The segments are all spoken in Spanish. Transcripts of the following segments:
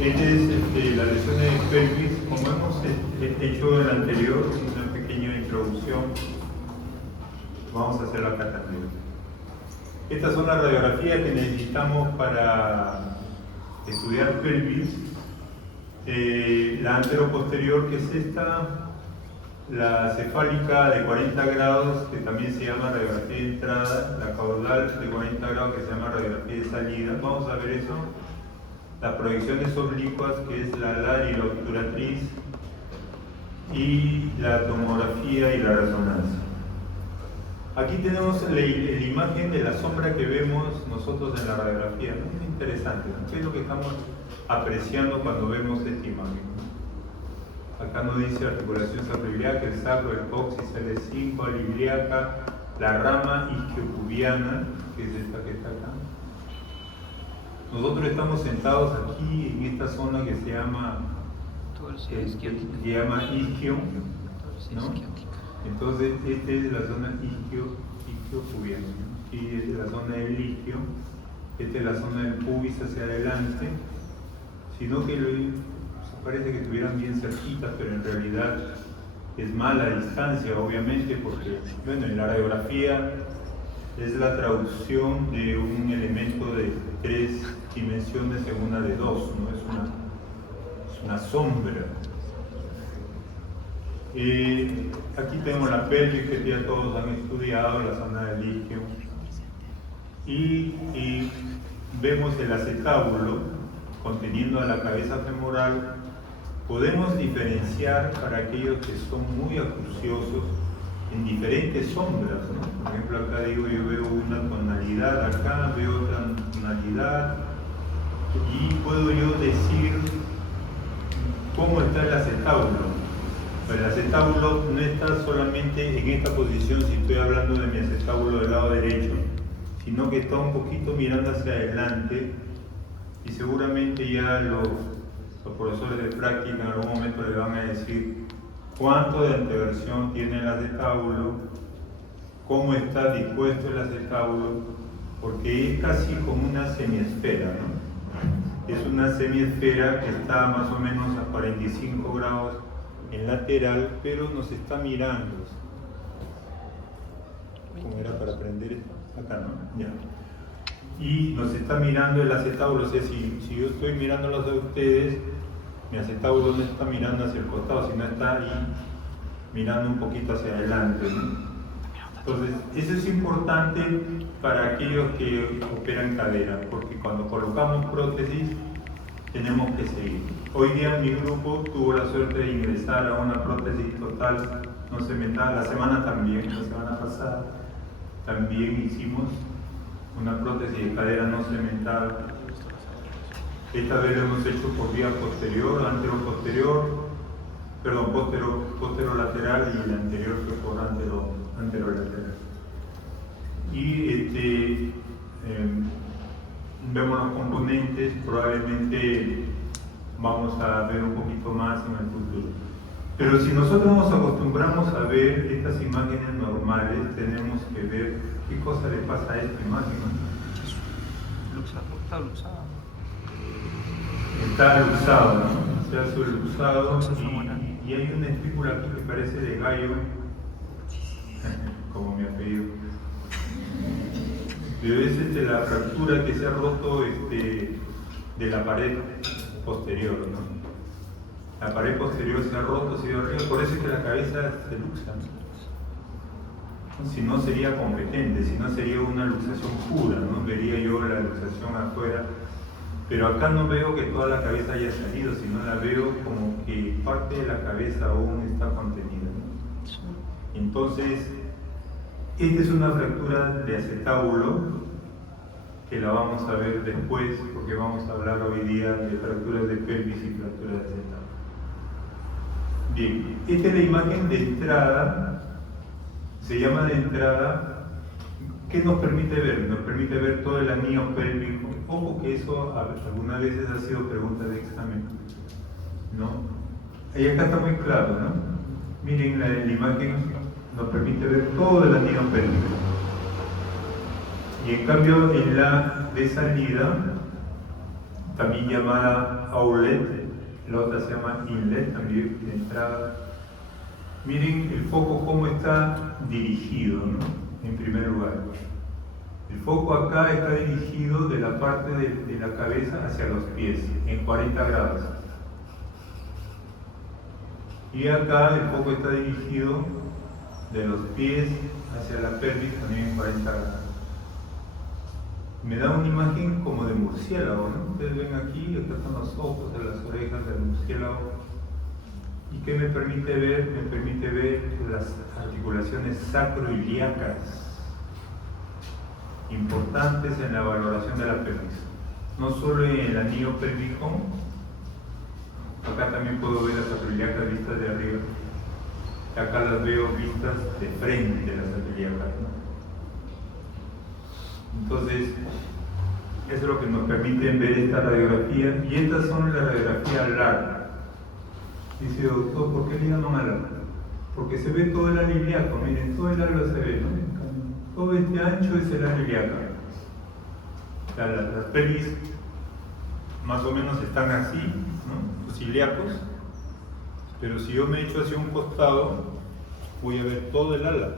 Esta es la lesión de pelvis. Como hemos hecho en la anterior, una pequeña introducción, vamos a hacerlo acá también. Estas son las radiografías que necesitamos para estudiar pelvis. La anteroposterior, que es esta, la cefálica de 40 grados, que también se llama radiografía de entrada, la caudal de 40 grados, que se llama radiografía de salida. Vamos a ver eso. Las proyecciones oblicuas, que es la alar y la obturatriz, y la tomografía y la resonancia. Aquí tenemos la imagen de la sombra que vemos nosotros en la radiografía. Muy interesante, ¿no? ¿Qué es lo que estamos apreciando cuando vemos esta imagen? Acá nos dice articulación sacroiliaca, el sacro, el coxis, L5, la ilíaca, la rama isquiopubiana, que es esta que está acá. Nosotros estamos sentados aquí en esta zona que se llama isquio, ¿no? Entonces, esta es la zona isquiopubiana, ¿no? Y esta es la zona del isquio, esta es la zona del pubis hacia adelante, sino que parece que estuvieran bien cerquitas, pero en realidad es mala distancia, obviamente, porque, bueno, en la radiografía es la traducción de un elemento de 3 dimensiones en una de 2, ¿no? Es una sombra. Aquí tenemos la pelvis, que ya todos han estudiado, la zona del isquio, y vemos el acetábulo conteniendo a la cabeza femoral. Podemos diferenciar, para aquellos que son muy acuciosos, en diferentes sombras, ¿no? Por ejemplo, acá digo, yo veo una tonalidad, acá veo otra tonalidad, y puedo yo decir cómo está el acetábulo. Pero el acetábulo no está solamente en esta posición, si estoy hablando de mi acetábulo del lado derecho, sino que está un poquito mirando hacia adelante, y seguramente ya los profesores de práctica en algún momento le van a decir cuánto de anteversión tiene el acetábulo, cómo está dispuesto el acetábulo, porque es casi como una semiesfera, ¿no? Es una semiesfera que está más o menos a 45 grados en lateral, pero nos está mirando. ¿Cómo era para aprender esto? Acá, ¿no? Ya. Y nos está mirando el acetábulo, o sea, si yo estoy mirándolos a ustedes, mi acetábulo no está mirando hacia el costado, sino está ahí mirando un poquito hacia adelante, ¿no? Entonces, eso es importante para aquellos que operan cadera, porque cuando colocamos prótesis tenemos que seguir. Hoy día mi grupo tuvo la suerte de ingresar a una prótesis total no cementada. La semana pasada también hicimos una prótesis de cadera no cementada. Esta vez lo hemos hecho por vía posterior, posterolateral, y el anterior fue por anterolateral. Y vemos los componentes, probablemente vamos a ver un poquito más en el futuro. Pero si nosotros nos acostumbramos a ver estas imágenes normales, tenemos que ver qué cosa le pasa a esta imagen, ¿no? Está luxado, ¿no? Se hace luxado, y hay una espícula aquí que parece de gallo, como mi apellido. Pero es la fractura que se ha roto de la pared posterior, ¿no? La pared posterior se ha roto, se ha ido arriba, por eso es que la cabeza se luxa, ¿no? Si no sería competente, si no sería una luxación pura, ¿no? Vería yo la luxación afuera. Pero acá no veo que toda la cabeza haya salido, sino la veo como que parte de la cabeza aún está contenida, ¿no? Entonces, esta es una fractura de acetábulo, que la vamos a ver después, porque vamos a hablar hoy día de fracturas de pelvis y fracturas de acetábulo. Bien, esta es la imagen de entrada, se llama de entrada. ¿Qué nos permite ver? Nos permite ver todo el anillo pélvico. Ojo que eso algunas veces ha sido pregunta de examen, ¿no? Y acá está muy claro, ¿no? Miren la imagen, nos permite ver todo el anillo pélvico. Y en cambio en la de salida también llamada outlet, la otra se llama inlet, también de entrada. Miren el foco cómo está dirigido, ¿no? En primer lugar. El foco acá está dirigido de la parte de la cabeza hacia los pies, en 40 grados. Y acá el foco está dirigido de los pies hacia la pelvis, también en 40 grados. Me da una imagen como de murciélago, ¿no? Ustedes ven aquí, acá están los ojos, de las orejas del murciélago. ¿Y qué me permite ver? Me permite ver las articulaciones sacroiliacas, importantes en la valoración de la pelvis. No solo en el anillo pélvico, acá también puedo ver las sacroiliacas vistas de arriba. Acá las veo vistas de frente, las sacroiliacas, ¿no? Entonces, eso es lo que nos permite ver esta radiografía, y estas son la radiografía larga. Dice, doctor, ¿por qué le llaman alar? Porque se ve todo el ala ilíaco, miren, todo el ala se ve, ¿no? Todo este ancho es el ala ilíaca. O sea, las pelvis más o menos están así, ¿no? Los ilíacos, pero si yo me echo hacia un costado, voy a ver todo el ala,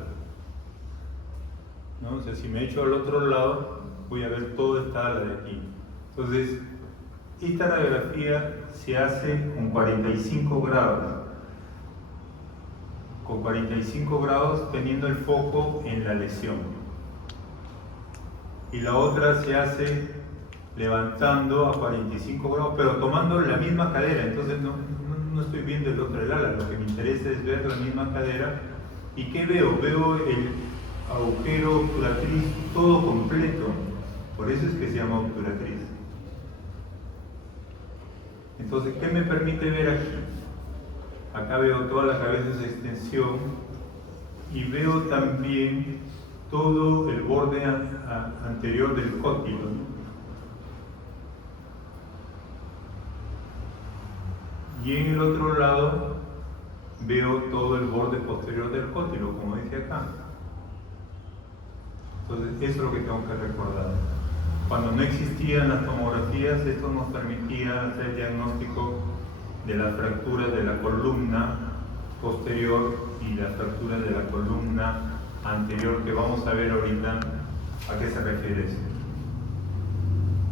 ¿no? O sea, si me echo al otro lado, voy a ver toda esta ala de aquí. Entonces, esta radiografía se hace con 45 grados. Con 45 grados teniendo el foco en la lesión. Y la otra se hace levantando a 45 grados, pero tomando la misma cadera. Entonces no estoy viendo el otro ala, lo que me interesa es ver la misma cadera. ¿Y qué veo? Veo el agujero obturatriz todo completo. Por eso es que se llama obturatriz. Entonces, ¿qué me permite ver aquí? Acá veo toda la cabeza de extensión y veo también todo el borde anterior del cótilo, ¿no? Y en el otro lado veo todo el borde posterior del cótilo, como dice acá. Entonces, eso es lo que tengo que recordar. Cuando no existían las tomografías, esto nos permitía hacer diagnóstico de las fracturas de la columna posterior y las fracturas de la columna anterior, que vamos a ver ahorita a qué se refiere eso.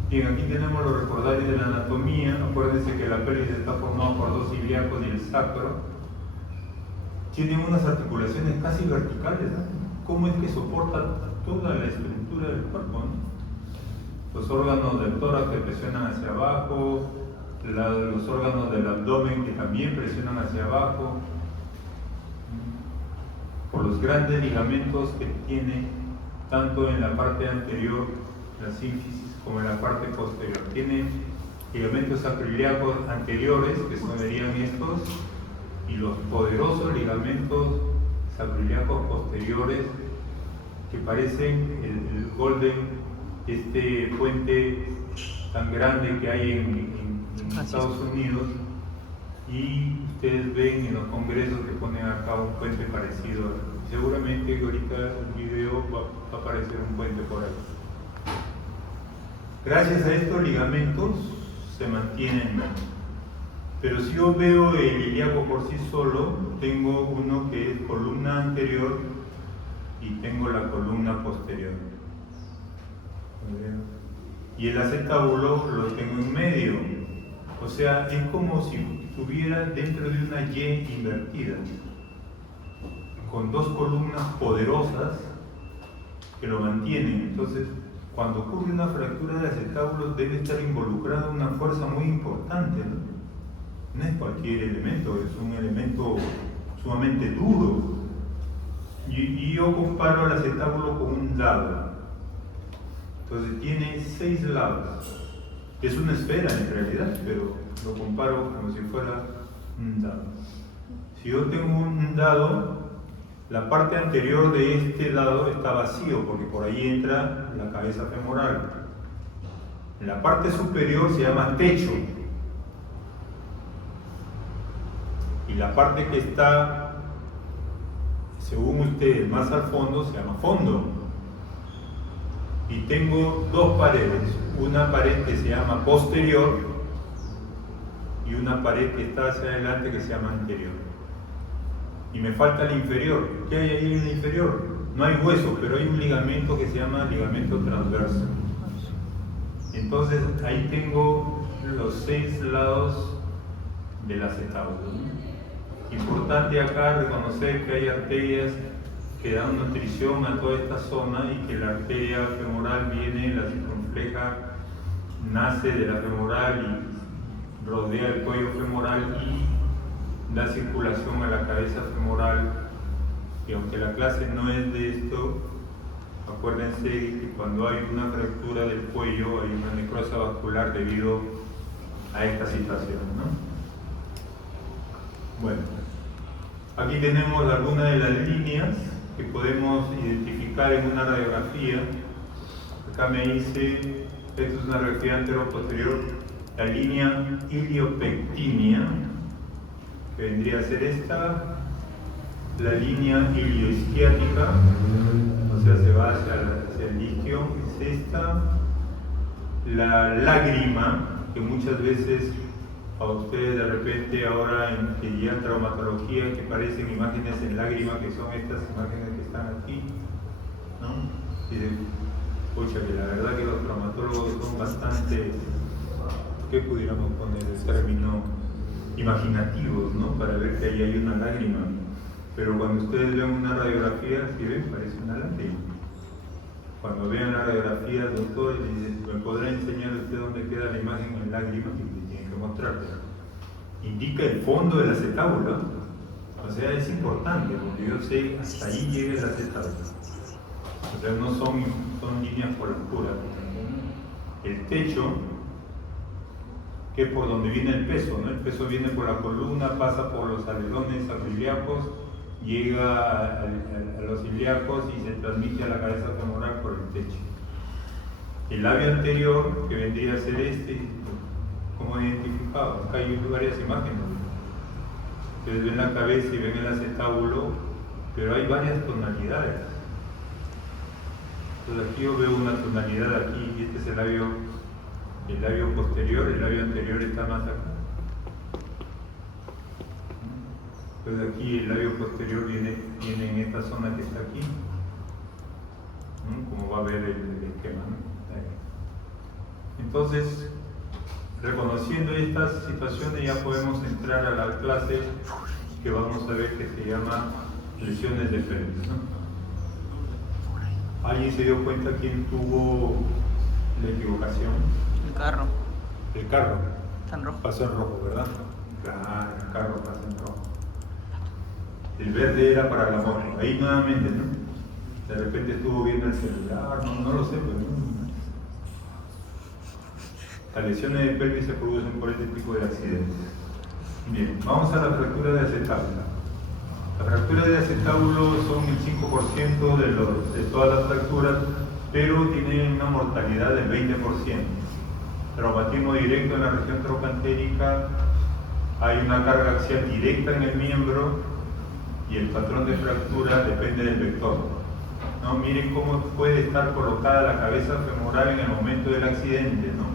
Bien, aquí tenemos los recordarios de la anatomía. Acuérdense que la pelvis está formada por dos ilíacos y el sacro. Tienen unas articulaciones casi verticales, ¿no? ¿Cómo es que soporta toda la estructura del cuerpo, ¿no? Los órganos del tórax que presionan hacia abajo, los órganos del abdomen que también presionan hacia abajo, por los grandes ligamentos que tiene tanto en la parte anterior, la sínfisis, como en la parte posterior. Tiene ligamentos sacroiliacos anteriores, que serían estos, y los poderosos ligamentos sacroiliacos posteriores, que parecen el golden, este puente tan grande que hay en Estados Unidos, y ustedes ven en los congresos que ponen acá un puente parecido. Seguramente ahorita el video va a aparecer un puente por ahí. Gracias a estos ligamentos se mantienen. Pero si yo veo el ilíaco por sí solo, tengo uno que es columna anterior y tengo la columna posterior. Y el acetábulo lo tengo en medio. O sea, es como si estuviera dentro de una Y invertida, con dos columnas poderosas que lo mantienen. Entonces, cuando ocurre una fractura de acetábulo, debe estar involucrada una fuerza muy importante, ¿no? No es cualquier elemento, es un elemento sumamente duro. Y yo comparo el acetábulo con un dado. Entonces tiene 6 lados. Es una esfera en realidad, pero lo comparo como si fuera un dado. Si yo tengo un dado, la parte anterior de este dado está vacío, porque por ahí entra la cabeza femoral. La parte superior se llama techo. Y la parte que está, según ustedes, más al fondo, se llama fondo. y tengo dos paredes, una pared que se llama posterior y una pared que está hacia adelante que se llama anterior. Y me falta el inferior. ¿Qué hay ahí en el inferior? No hay hueso, pero hay un ligamento que se llama ligamento transverso. Entonces ahí tengo los 6 lados del acetábulo. Importante acá reconocer que hay arterias que dan nutrición a toda esta zona y que la arteria femoral viene, la circunfleja, nace de la femoral y rodea el cuello femoral y da circulación a la cabeza femoral. Y aunque la clase no es de esto, acuérdense que cuando hay una fractura del cuello hay una necrosis vascular debido a esta situación, ¿no? Bueno, aquí tenemos algunas de las líneas que podemos identificar en una radiografía. Acá me dice, esto es una radiografía anteroposterior, la línea iliopectinia, que vendría a ser esta, la línea ilioisquiática, o sea, se va hacia el isquio, es esta, la lágrima, que muchas veces a ustedes de repente ahora en que llegan traumatología que parecen imágenes en lágrima, que son estas imágenes que están aquí, ¿no? Y de, pucha, que la verdad que los traumatólogos son bastante, ¿qué pudiéramos poner el término? Imaginativos, ¿no? Para ver que ahí hay una lágrima. Pero cuando ustedes ven una radiografía, si ven, parece una lágrima. Cuando vean la radiografía, doctor, ¿me podrá enseñar usted dónde queda la imagen en lágrima? Mostrarte. Indica el fondo del acetábulo, o sea, es importante porque yo sé hasta ahí llega el acetábulo, o sea, no son líneas por altura. El techo, que es por donde viene el peso, ¿no? El peso viene por la columna, pasa por los alelones acroiliacos, llega a los ilíacos y se transmite a la cabeza femoral por el techo. El labio anterior, que vendría a ser este, como identificado. Acá hay varias imágenes. Ustedes ven la cabeza y ven el acetábulo, pero hay varias tonalidades. Entonces aquí yo veo una tonalidad aquí, y este es el labio posterior, el labio anterior está más acá. Entonces aquí el labio posterior viene en esta zona que está aquí, como va a ver el esquema, ¿no? Entonces, reconociendo estas situaciones ya podemos entrar a la clase que vamos a ver que se llama lesiones de pelvis, ¿no? ¿Alguien se dio cuenta quién tuvo la equivocación? El carro. El carro. Está en rojo. Pasó en rojo, ¿verdad? Claro, el carro pasó en rojo. El verde era para la moto. Ahí nuevamente, ¿no? De repente estuvo viendo el celular, no lo sé, pero no. Las lesiones de pelvis se producen por este tipo de accidentes. Bien, vamos a la fractura de acetábulo. Las fracturas de acetábulo son el 5% de todas las fracturas, pero tienen una mortalidad del 20%. Traumatismo directo en la región trocantérica, hay una carga axial directa en el miembro y el patrón de fractura depende del vector. ¿No? Miren cómo puede estar colocada la cabeza femoral en el momento del accidente, ¿no?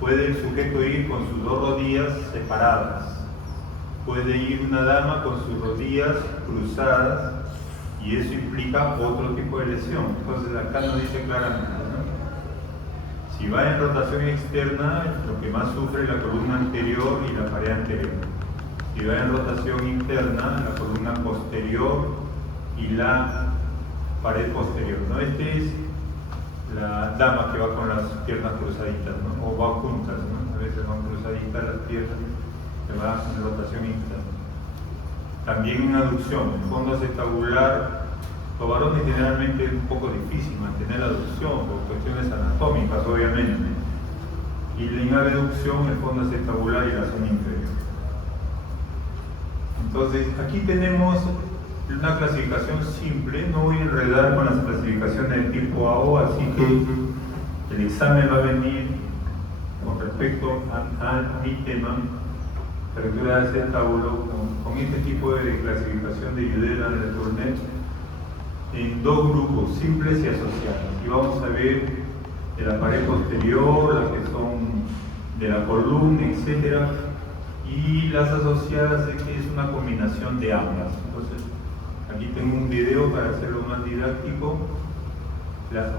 Puede el sujeto ir con sus dos rodillas separadas, puede ir una dama con sus rodillas cruzadas y eso implica otro tipo de lesión. Entonces acá nos dice claramente, ¿no? Si va en rotación externa, lo que más sufre es la columna anterior y la pared anterior. Si va en rotación interna, la columna posterior y la pared posterior, ¿no? Este es la dama que va con las piernas cruzaditas, ¿no? O va juntas, ¿no? A veces van cruzaditas las piernas, que va en rotación interna. También en aducción, el fondo acetabular, los varones generalmente es un poco difícil mantener la aducción por cuestiones anatómicas, obviamente. Y en abducción, el fondo acetabular y la zona inferior. Entonces, aquí tenemos una clasificación simple, no voy a enredar con las clasificaciones de tipo AO, así que el examen va a venir con respecto a mi tema, fractura de acetábulo, con este tipo de clasificación de Yudela de Tournet, en dos grupos, simples y asociados. Y vamos a ver de la pared posterior, las que son de la columna, etc. Y las asociadas es que es una combinación de ambas. Entonces, aquí tengo un video para hacerlo más didáctico.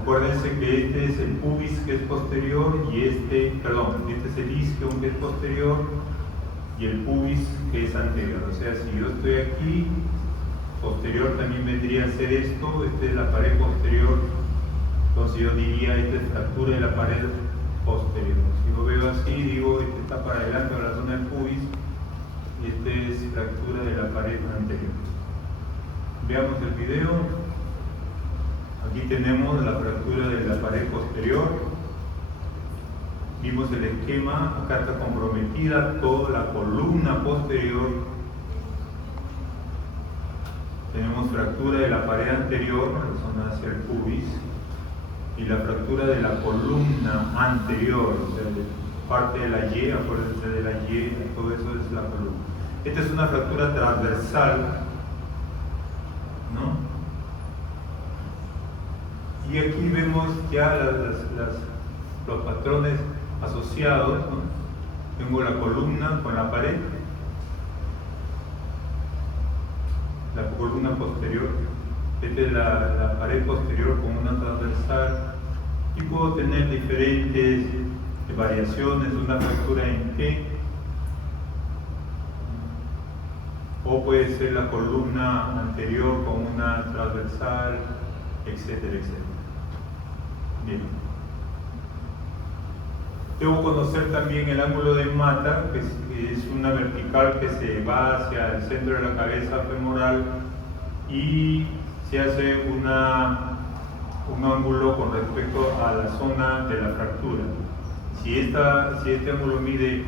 Acuérdense que este es el pubis que es posterior y este es el isquion que es posterior y el pubis que es anterior. O sea, si yo estoy aquí, posterior también vendría a ser esto, esta es la pared posterior, entonces yo diría esta es fractura de la pared posterior. Si yo veo así, digo, este está para adelante a la zona del pubis y este es fractura de la pared anterior. Veamos el video. Aquí tenemos la fractura de la pared posterior. Vimos el esquema, acá está comprometida toda la columna posterior. Tenemos fractura de la pared anterior, la zona hacia el pubis, y la fractura de la columna anterior, o sea, de parte de la Y, acuérdense de la Y, todo eso es la columna. Esta es una fractura transversal, ¿no? Y aquí vemos ya los patrones asociados, ¿no? Tengo la columna con la pared, la columna posterior, esta es la pared posterior con una transversal, y puedo tener diferentes variaciones, una fractura en T, o puede ser la columna anterior con una transversal, etcétera, etcétera. Bien. Debo conocer también el ángulo de Mata, que es una vertical que se va hacia el centro de la cabeza femoral y se hace un ángulo con respecto a la zona de la fractura. Si este ángulo mide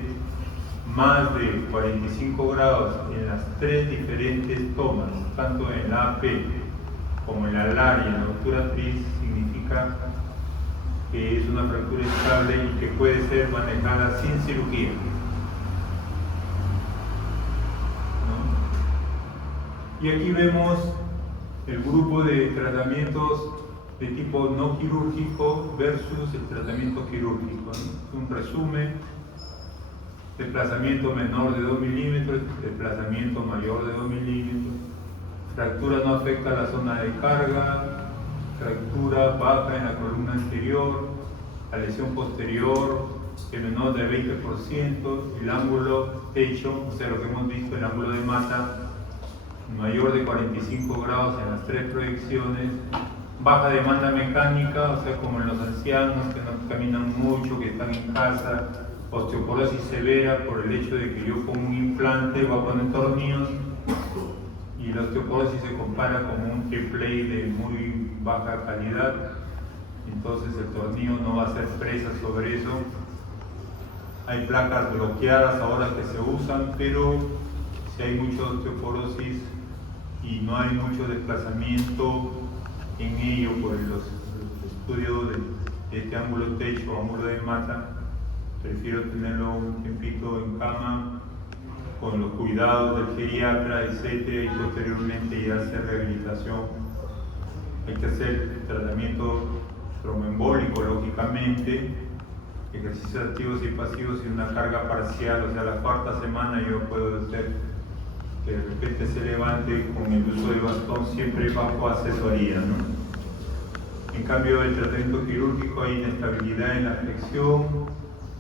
más de 45 grados en las tres diferentes tomas, tanto en la AP como en la LAR y en la obturatriz, significa que es una fractura estable y que puede ser manejada sin cirugía, ¿no? Y aquí vemos el grupo de tratamientos de tipo no quirúrgico versus el tratamiento quirúrgico, ¿no? Un resumen: desplazamiento menor de 2 milímetros, desplazamiento mayor de 2 milímetros, fractura no afecta a la zona de carga, fractura baja en la columna anterior, la lesión posterior de menor del 20%, el ángulo techo, o sea lo que hemos visto, el ángulo de Mata mayor de 45 grados en las tres proyecciones, baja demanda mecánica, o sea como en los ancianos que no caminan mucho, que están en casa, osteoporosis severa por el hecho de que yo pongo un implante, voy a poner tornillos, y la osteoporosis se compara como un triplay de muy baja calidad, entonces el tornillo no va a ser presa sobre eso. Hay placas bloqueadas ahora que se usan, pero si hay mucha osteoporosis y no hay mucho desplazamiento en ello por el estudio de este ángulo techo o ángulo de Mata, prefiero tenerlo un tiempito en cama con los cuidados del geriatra, etcétera, y posteriormente ya hacer rehabilitación. Hay que hacer tratamiento tromboembólico, lógicamente, ejercicios activos y pasivos y una carga parcial, o sea, la cuarta semana yo puedo hacer que de repente se levante con el uso del bastón, siempre bajo asesoría, ¿no? En cambio, el tratamiento quirúrgico hay inestabilidad en la flexión,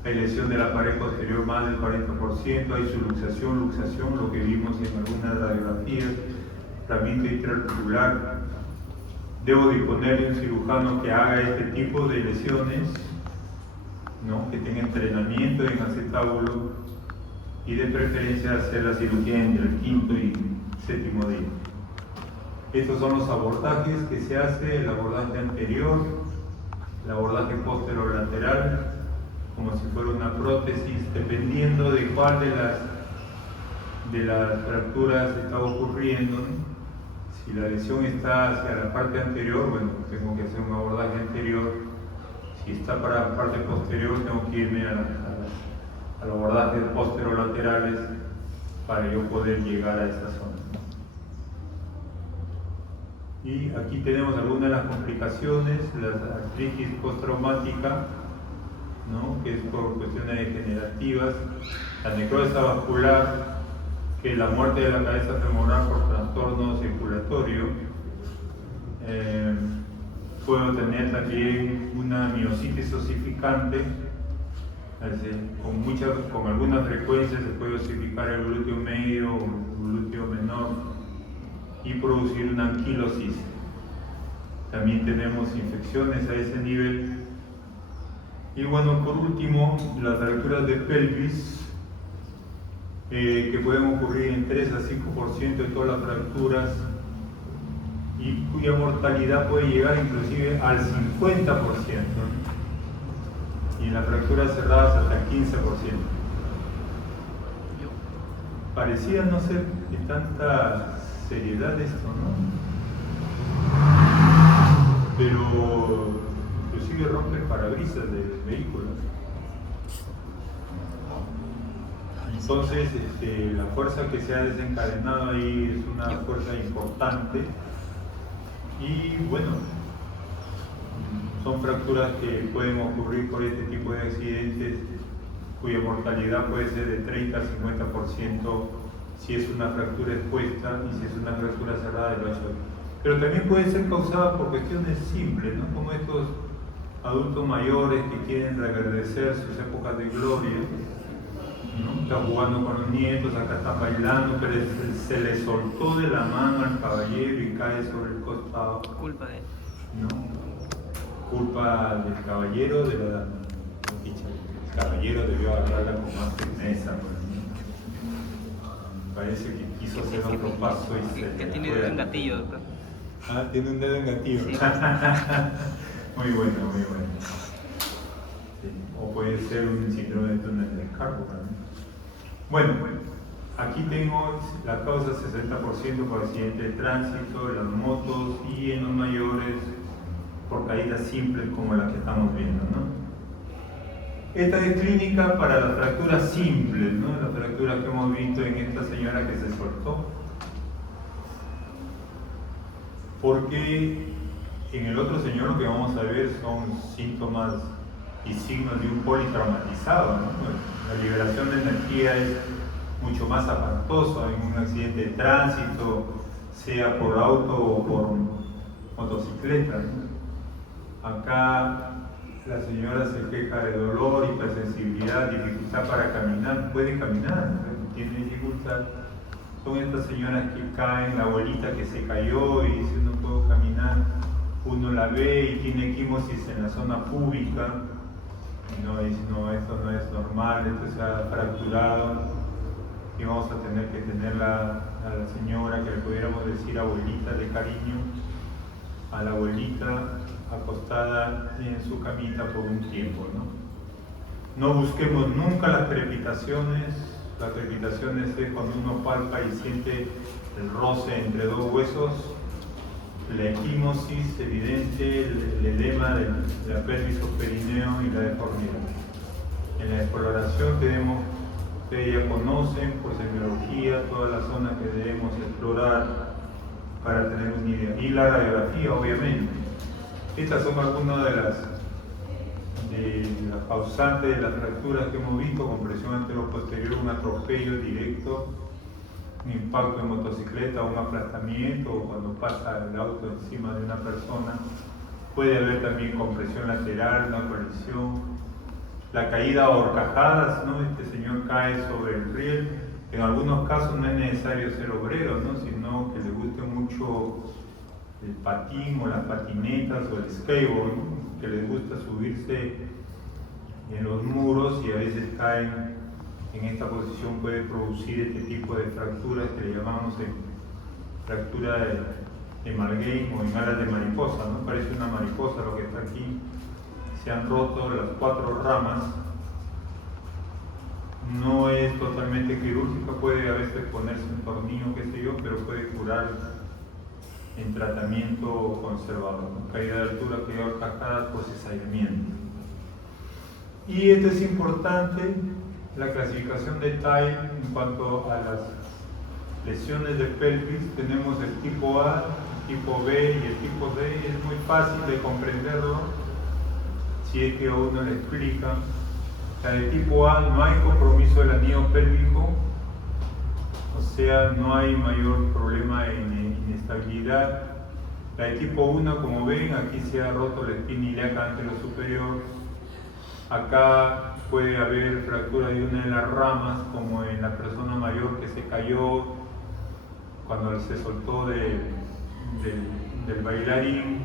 hay lesión de la pared posterior más del 40%, hay subluxación, luxación, lo que vimos en algunas radiografías, tratamiento intraarticular. Debo disponer de un cirujano que haga este tipo de lesiones, ¿no? Que tenga entrenamiento en acetábulo y de preferencia hacer la cirugía entre el quinto y séptimo día. Estos son los abordajes que se hace: el abordaje anterior, el abordaje posterolateral, como si fuera una prótesis, dependiendo de cuál de las fracturas está ocurriendo, ¿no? Si la lesión está hacia la parte anterior, bueno, tengo que hacer un abordaje anterior. Si está para la parte posterior, tengo que irme a los abordajes posterolaterales para yo poder llegar a esa zona. Y aquí tenemos algunas de las complicaciones, la artritis postraumática, ¿no? Que es por cuestiones degenerativas, la necrosis vascular, que es la muerte de la cabeza femoral por trastorno circulatorio. Puedo tener también una miositis osificante, es decir, con alguna frecuencia se puede osificar el glúteo medio o el glúteo menor y producir una anquilosis. También tenemos infecciones a ese nivel. Y bueno, por último, las fracturas de pelvis, que pueden ocurrir en 3 a 5% de todas las fracturas y cuya mortalidad puede llegar inclusive al 50%, y en las fracturas cerradas hasta el 15%. Parecía no ser de tanta seriedad esto, ¿no? Pero inclusive rompe el parabrisas del vehículo. Entonces, la fuerza que se ha desencadenado ahí es una fuerza importante y bueno, son fracturas que pueden ocurrir por este tipo de accidentes cuya mortalidad puede ser de 30 a 50% si es una fractura expuesta y si es una fractura cerrada del vaso. Pero también puede ser causada por cuestiones simples, ¿no? Como estos adultos mayores que quieren reverdecer sus épocas de gloria, ¿no? Están jugando con los nietos, acá están bailando, pero se le soltó de la mano al caballero y cae sobre el costado. Culpa de él. ¿No? Culpa del caballero, de la dama. El caballero debió agarrarla con más firmeza. Parece que quiso hacer otro paso y se. Que tiene dedo en gatillo, doctor. Ah, tiene un dedo en gatillo. Sí. Muy bueno, muy bueno. Sí. O puede ser un síndrome de túnel del carpo también. Bueno, aquí tengo la causa 60% por accidente de tránsito, en las motos y en los mayores por caídas simples como la que estamos viendo, ¿no? Esta es clínica para las fracturas simples, ¿no? Las fracturas que hemos visto en esta señora que se soltó. Porque en el otro señor lo que vamos a ver son síntomas y signos de un politraumatizado, ¿no? La liberación de energía es mucho más apartosa en un accidente de tránsito, sea por auto o por motocicleta, ¿no? Acá la señora se queja de dolor, hipersensibilidad, dificultad para caminar, puede caminar, ¿no? Tiene dificultad. Son estas señoras que caen, la abuelita que se cayó y dice no puedo caminar, uno la ve y tiene equimosis en la zona púbica, y no dice no, esto no es normal, esto se ha fracturado, y vamos a tener que tenerla a la señora, que le pudiéramos decir abuelita de cariño, a la abuelita acostada en su camita por un tiempo, ¿no? No busquemos nunca las crepitaciones. Las crepitaciones es cuando uno palpa y siente el roce entre dos huesos, la equimosis evidente, el edema de la pelvis o perineo y la deformidad. En la exploración tenemos, ustedes ya conocen por semiología toda la zona que debemos explorar para tener una idea. Y la radiografía, obviamente. Estas son algunas de las causantes de las fracturas que hemos visto: compresión anteroposterior, un atropello directo, un impacto de motocicleta, un aplastamiento, o cuando pasa el auto encima de una persona. Puede haber también compresión lateral, una colisión, la caída a horcajadas, ¿no? Este señor cae sobre el riel. En algunos casos no es necesario ser obrero, ¿no? Sino que le guste mucho el patín o las patinetas o el skateboard, ¿no? Que les gusta subirse en los muros y a veces caen en esta posición, puede producir este tipo de fracturas que le llamamos fractura de Margame o en alas de mariposa, ¿no? Parece una mariposa lo que está aquí. Se han roto las 4 ramas. No es totalmente quirúrgica, puede a veces ponerse un tornillo, qué sé yo, pero puede curar en tratamiento conservador, ¿no? Caída de altura, caída de horcajadas por cizallamiento. Y esto es importante, la clasificación de Tile en cuanto a las lesiones de pelvis tenemos el tipo A, el tipo B y el tipo D, y es muy fácil de comprenderlo si es que a uno le explica. La de tipo A no hay compromiso del anillo pélvico, o sea, no hay mayor problema en inestabilidad. La de tipo 1, como ven, aquí se ha roto la espina ilíaca anterosuperior. Acá puede haber fractura de una de las ramas, como en la persona mayor que se cayó cuando se soltó del bailarín,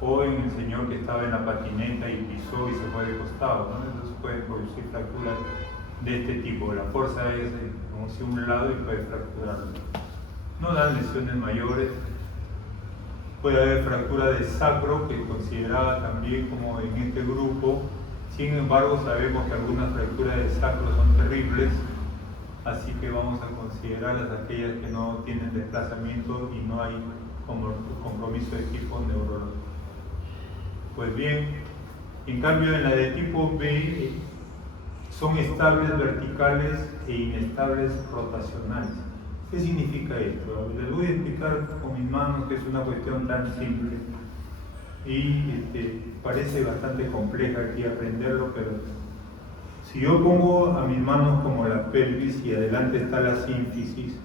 o en el señor que estaba en la patineta y pisó y se fue de costado, ¿no? Entonces pueden producir fracturas de este tipo. La fuerza es como si un lado y puede fracturar. No dan lesiones mayores. Puede haber fractura de sacro, que es considerada también como en este grupo. Sin embargo, sabemos que algunas fracturas de sacro son terribles, así que vamos a considerarlas aquellas que no tienen desplazamiento y no hay compromiso de tipo neurológico. Pues bien, en cambio en la de tipo B son estables verticales e inestables rotacionales. ¿Qué significa esto? Les voy a explicar con mis manos, que es una cuestión tan simple y parece bastante compleja aquí aprenderlo, pero si yo pongo a mis manos como la pelvis y adelante está la sínfisis,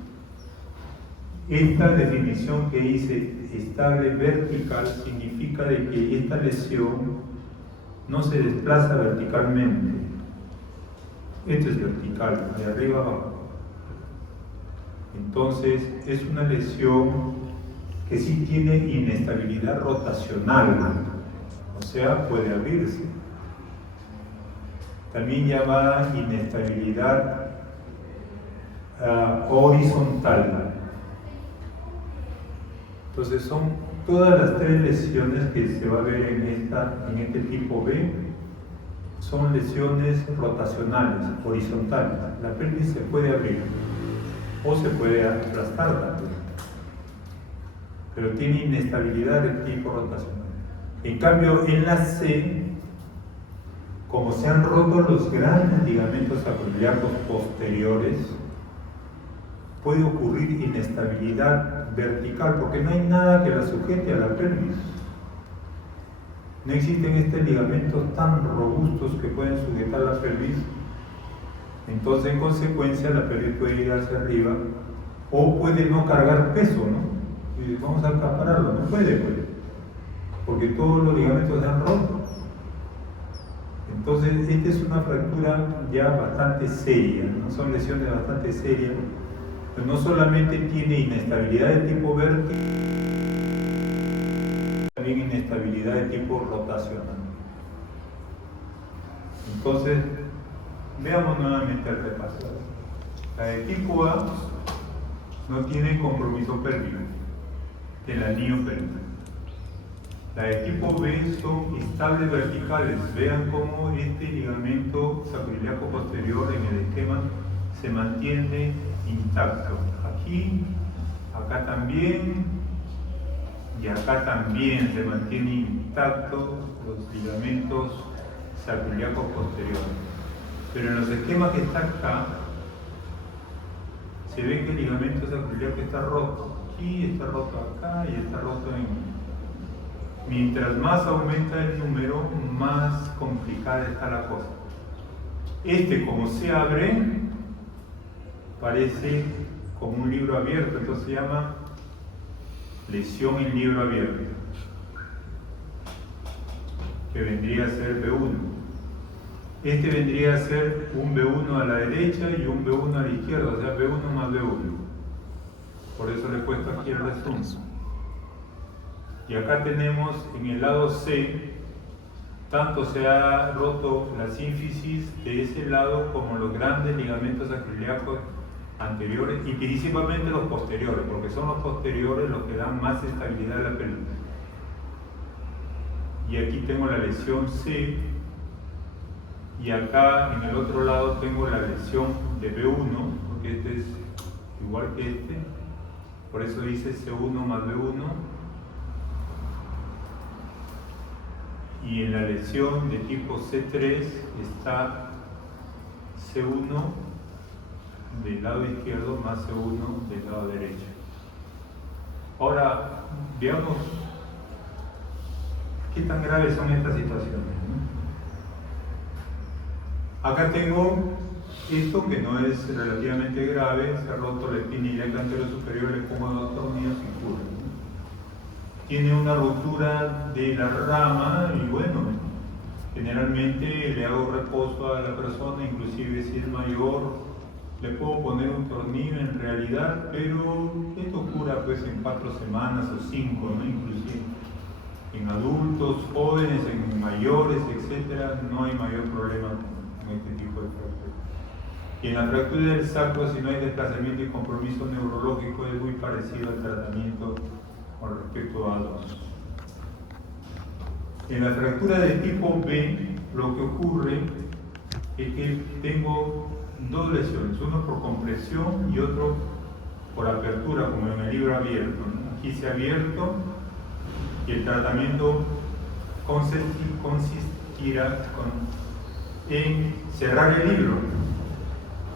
esta definición que hice, estable vertical, significa de que esta lesión no se desplaza verticalmente. Esto es vertical, de arriba abajo. Entonces, es una lesión que sí tiene inestabilidad rotacional, o sea, puede abrirse. También llamada inestabilidad horizontal. Entonces, son todas las tres lesiones que se va a ver en este tipo B, son lesiones rotacionales, horizontales. La pelvis se puede abrir o se puede aplastar también, pero tiene inestabilidad de tipo rotacional. En cambio, en la C, como se han roto los grandes ligamentos acroiliacos posteriores, puede ocurrir inestabilidad vertical, porque no hay nada que la sujete a la pelvis. No existen estos ligamentos tan robustos que pueden sujetar la pelvis. Entonces, en consecuencia, la pelvis puede ir hacia arriba o puede no cargar peso, ¿no? Y vamos a acapararlo, no puede, porque todos los ligamentos se han roto. Entonces, esta es una fractura ya bastante seria, ¿no? Son lesiones bastante serias. Pero no solamente tiene inestabilidad de tipo vertical, también inestabilidad de tipo rotacional. Entonces, veamos nuevamente el repaso. La de tipo A no tiene compromiso pélvico, del anillo pélvico. La de tipo B son estables verticales. Vean cómo este ligamento sacroiliaco posterior en el esquema se mantiene intacto. Aquí, acá también, y acá también se mantiene intacto los ligamentos sacroiliacos posteriores. Pero en los esquemas que está acá, se ve que el ligamento sacroiliaco está roto. Aquí está roto acá y está roto en... Mientras más aumenta el número, más complicada está la cosa. Como se abre, parece como un libro abierto, entonces se llama lesión en libro abierto, que vendría a ser B1. Vendría a ser un B1 a la derecha y un B1 a la izquierda, o sea, B1 más B1. Por eso le he puesto aquí el resumen. Y acá tenemos en el lado C, tanto se ha roto la sínfisis de ese lado como los grandes ligamentos acroiliacos anteriores y principalmente los posteriores, porque son los posteriores los que dan más estabilidad a la pelvis. Y aquí tengo la lesión C, y acá en el otro lado tengo la lesión de B1, porque este es igual que este, por eso dice C1 más B1. Y en la lesión de tipo C3 está C1 del lado izquierdo más C1 del lado derecho. Ahora, veamos qué tan graves son estas situaciones, ¿no? Acá tengo esto que no es relativamente grave, se ha roto la espina ilíaca anterior superior, le pongo 2 tornillos y cura, ¿no? Tiene una ruptura de la rama y bueno, generalmente le hago reposo a la persona, inclusive si es mayor, le puedo poner un tornillo en realidad, pero esto cura pues en 4 semanas o 5, ¿no? Inclusive en adultos, jóvenes, en mayores, etcétera, no hay mayor problema con este tipo de fractura. Y en la fractura del sacro, si no hay desplazamiento y compromiso neurológico, es muy parecido al tratamiento con respecto a dos. En la fractura de tipo B, lo que ocurre es que tengo 2 lesiones, uno por compresión y otro por apertura, como en el libro abierto, ¿no? Aquí se ha abierto y el tratamiento consistirá en cerrar el libro.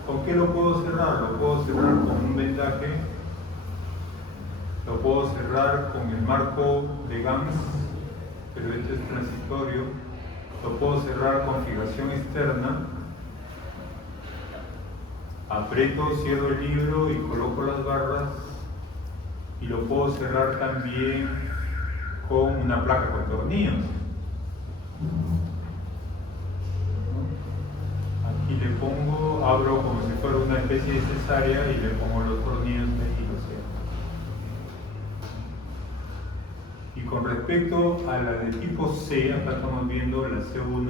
¿Con qué lo puedo cerrar? Lo puedo cerrar con un vendaje, lo puedo cerrar con el marco de Gams, pero esto es transitorio, lo puedo cerrar con fijación externa, aprieto, cierro el libro y coloco las barras, y lo puedo cerrar también con una placa con tornillos. Aquí le pongo, abro como si fuera una especie de cesárea y le pongo los tornillos y lo cierro. Y con respecto a la de tipo C, acá estamos viendo la C1,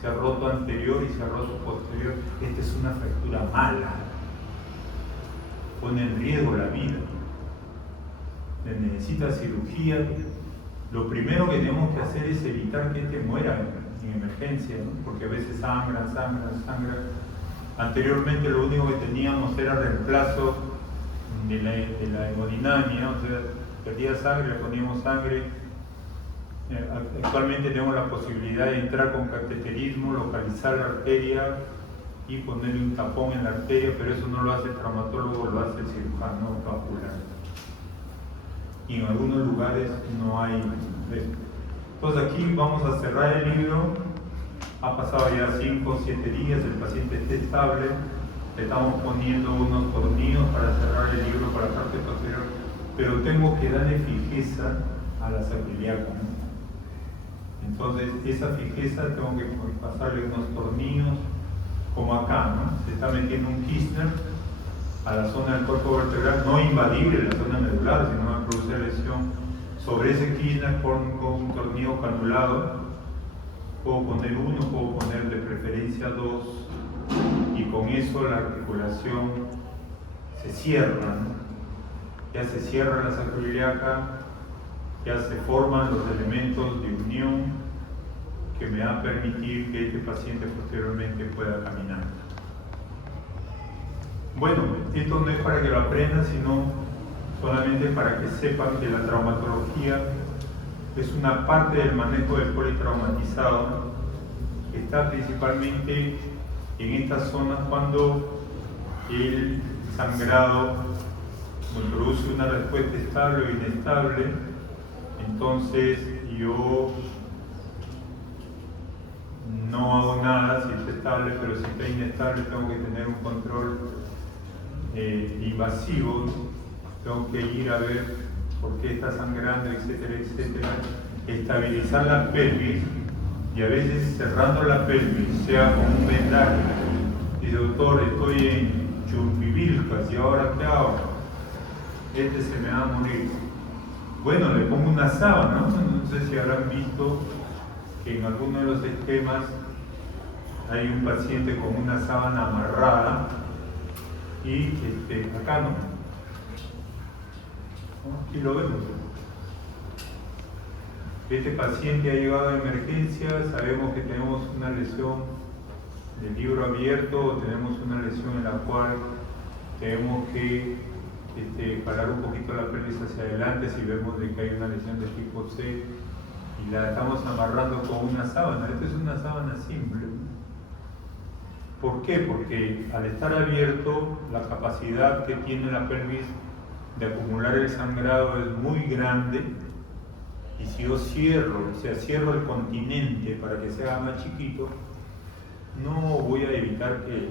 se ha roto anterior y se ha roto posterior. Esta es una fractura mala, pone en riesgo la vida, necesita cirugía. Lo primero que tenemos que hacer es evitar que este muera en emergencia, ¿no? Porque a veces sangra. Anteriormente lo único que teníamos era reemplazo de la hemodinamia, o sea, perdía sangre, le poníamos sangre. Actualmente tenemos la posibilidad de entrar con cateterismo, localizar la arteria y ponerle un tapón en la arteria, pero eso no lo hace el traumatólogo, lo hace el cirujano vascular. Y en algunos lugares no hay esto. Entonces aquí vamos a cerrar el libro. Ha pasado ya 5 o 7 días, el paciente está estable, le estamos poniendo unos tornillos para cerrar el libro para la parte posterior, pero tengo que darle fijeza a la sacroiliaca, ¿no? Entonces esa fijeza tengo que pasarle unos tornillos, como acá, ¿no? Se está metiendo un Kirchner a la zona del cuerpo vertebral, no invadible la zona medular, sino va a producir lesión. Sobre ese Kirchner con un tornillo canulado, puedo poner uno, puedo poner de preferencia 2, y con eso la articulación se cierra, ¿no? Ya se cierra la sacroiliaca, ya se forman los elementos de unión que me van a permitir que este paciente posteriormente pueda caminar. Bueno, esto no es para que lo aprendan, sino solamente para que sepan que la traumatología es una parte del manejo del politraumatizado, que está principalmente en estas zonas cuando el sangrado produce una respuesta estable o inestable. Entonces yo no hago nada si está estable, pero si está inestable tengo que tener un control invasivo, tengo que ir a ver por qué está sangrando, etcétera, etcétera, estabilizar la pelvis, y a veces cerrando la pelvis, sea con un vendaje. Dice, doctor, estoy en Chumbivilcas, ¿y ahora qué hago? Este se me va a morir. Bueno, le pongo una sábana, ¿no? No sé si habrán visto que en alguno de los esquemas hay un paciente con una sábana amarrada y acá, ¿no? Aquí lo vemos. Este paciente ha llegado a emergencia, sabemos que tenemos una lesión del libro abierto, o tenemos una lesión en la cual tenemos que parar un poquito la pelvis hacia adelante si vemos de que hay una lesión de tipo C, y la estamos amarrando con una sábana. Esta es una sábana simple. ¿Por qué? Porque al estar abierto, la capacidad que tiene la pelvis de acumular el sangrado es muy grande, y si yo cierro, o sea, cierro el continente para que sea más chiquito, no voy a evitar que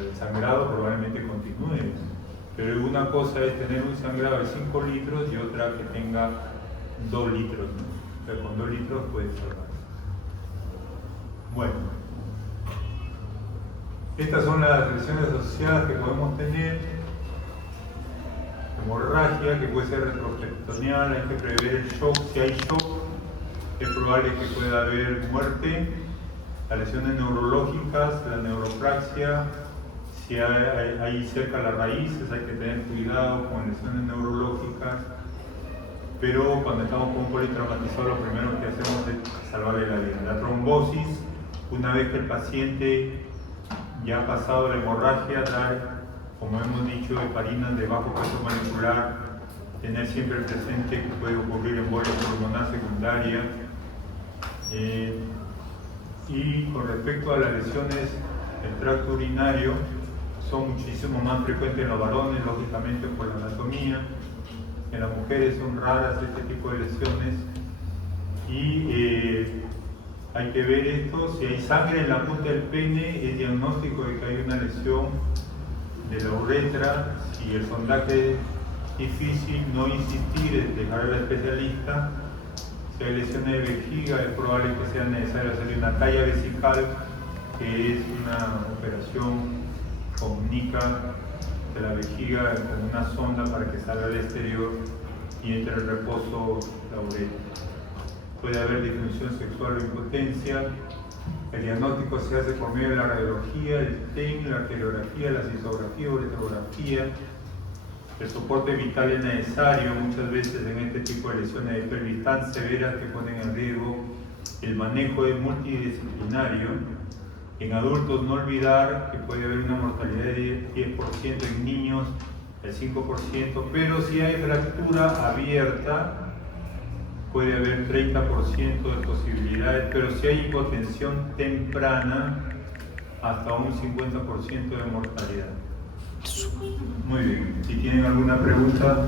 el sangrado probablemente continúe. Pero una cosa es tener un sangrado de 5 litros y otra que tenga 2 litros, ¿no? O sea, con 2 litros puede salvar. Bueno, estas son las lesiones asociadas que podemos tener. Hemorragia, que puede ser retroperitoneal, hay que prever el shock. Si hay shock, es probable que pueda haber muerte. Las lesiones neurológicas, la neuropraxia, si hay cerca las raíces, hay que tener cuidado con lesiones neurológicas. Pero cuando estamos con un politraumatizado, lo primero que hacemos es salvarle la vida. La trombosis, una vez que el paciente ya ha pasado la hemorragia, dar, como hemos dicho, heparinas de bajo peso molecular, tener siempre presente que puede ocurrir embolia pulmonar secundaria. Y con respecto a las lesiones del tracto urinario, son muchísimo más frecuentes en los varones, lógicamente por la anatomía. En las mujeres son raras este tipo de lesiones. Y hay que ver esto, si hay sangre en la punta del pene, es diagnóstico de que hay una lesión de la uretra. Si el sondaje es difícil, no insistir, dejar al especialista. Si hay lesiones de vejiga, es probable que sea necesario hacer una talla vesical, que es una operación que comunica de la vejiga con una sonda para que salga al exterior y entre el reposo la uretra. Puede haber disfunción sexual o impotencia. El diagnóstico se hace por medio de la radiología, el TEM, la arteriografía, la cinzografía, uretrografía. El soporte vital es necesario muchas veces en este tipo de lesiones de pelvis tan severas que ponen en riesgo. El manejo es multidisciplinario. En adultos no olvidar que puede haber una mortalidad de 10% en niños, el 5%, pero si hay fractura abierta puede haber 30% de posibilidades, pero si hay hipotensión temprana, hasta un 50% de mortalidad. Muy bien, si tienen alguna pregunta.